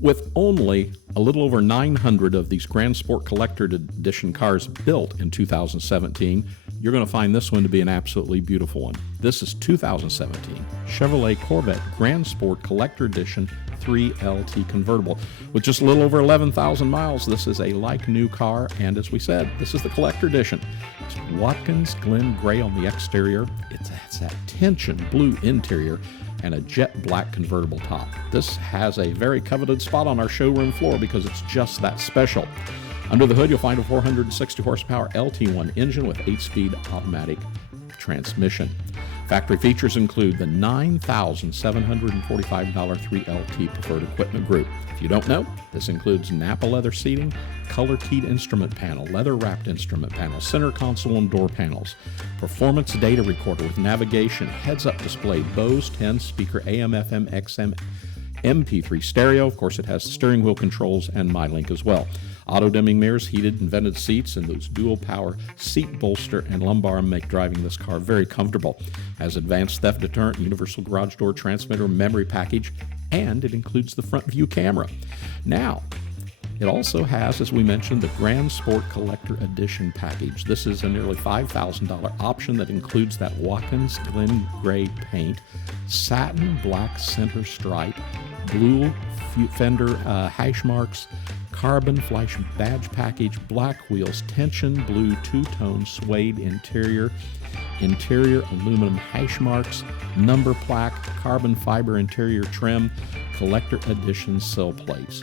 With only a little over 900 of these Grand Sport Collector Edition cars built in 2017, you're going to find this one to be an absolutely beautiful one. This is 2017 Chevrolet Corvette Grand Sport Collector Edition 3LT Convertible. With just a little over 11,000 miles, this is a like-new car, and as we said, this is the Collector Edition. It's Watkins Glen Gray on the exterior. It's that tension blue interior and a jet black convertible top. This has a very coveted spot on our showroom floor because it's just that special. Under the hood, you'll find a 460 horsepower LT1 engine with 8-speed automatic transmission. Factory features include the $9,745 3LT Preferred Equipment Group. If you don't know, this includes Napa leather seating, color-keyed instrument panel, leather-wrapped instrument panel, center console and door panels, performance data recorder with navigation, heads-up display, Bose 10-speaker AM/FM XM MP3 stereo. Of course, it has steering wheel controls and MyLink as well. Auto-dimming mirrors, heated and vented seats, and those dual-power seat bolster and lumbar make driving this car very comfortable. Has advanced theft deterrent, universal garage door transmitter, memory package, and it includes the front view camera. Now, it also has, as we mentioned, the Grand Sport Collector Edition package. This is a nearly $5,000 option that includes that Watkins Glen Gray paint, satin black center stripe, blue fender hash marks, carbon flash badge package, black wheels, tension blue two-tone suede interior aluminum hash marks, number plaque, carbon fiber interior trim, collector edition sill plates.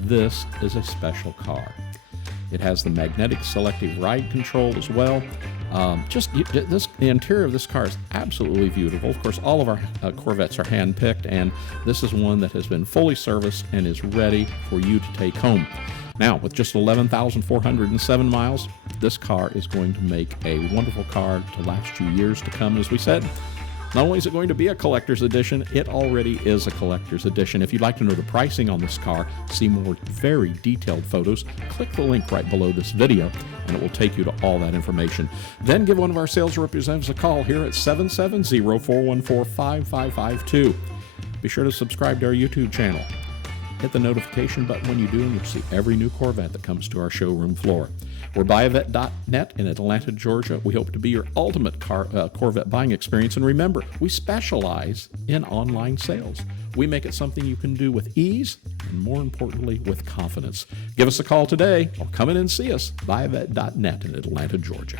This is a special car. It has the magnetic selective ride control as well. The interior of this car is absolutely beautiful. Of course, all of our Corvettes are hand-picked, and this is one that has been fully serviced and is ready for you to take home. Now, with just 11,407 miles, this car is going to make a wonderful car to last you years to come, as we said. Not only is it going to be a collector's edition, it already is a collector's edition. If you'd like to know the pricing on this car, see more very detailed photos, click the link right below this video, and it will take you to all that information. Then give one of our sales representatives a call here at 770-414-5552. Be sure to subscribe to our YouTube channel. Hit the notification button when you do, and you'll see every new Corvette that comes to our showroom floor. We're buyavet.net in Atlanta, Georgia. We hope to be your ultimate Corvette buying experience. And remember, we specialize in online sales. We make it something you can do with ease and, more importantly, with confidence. Give us a call today or come in and see us. Buyavet.net in Atlanta, Georgia.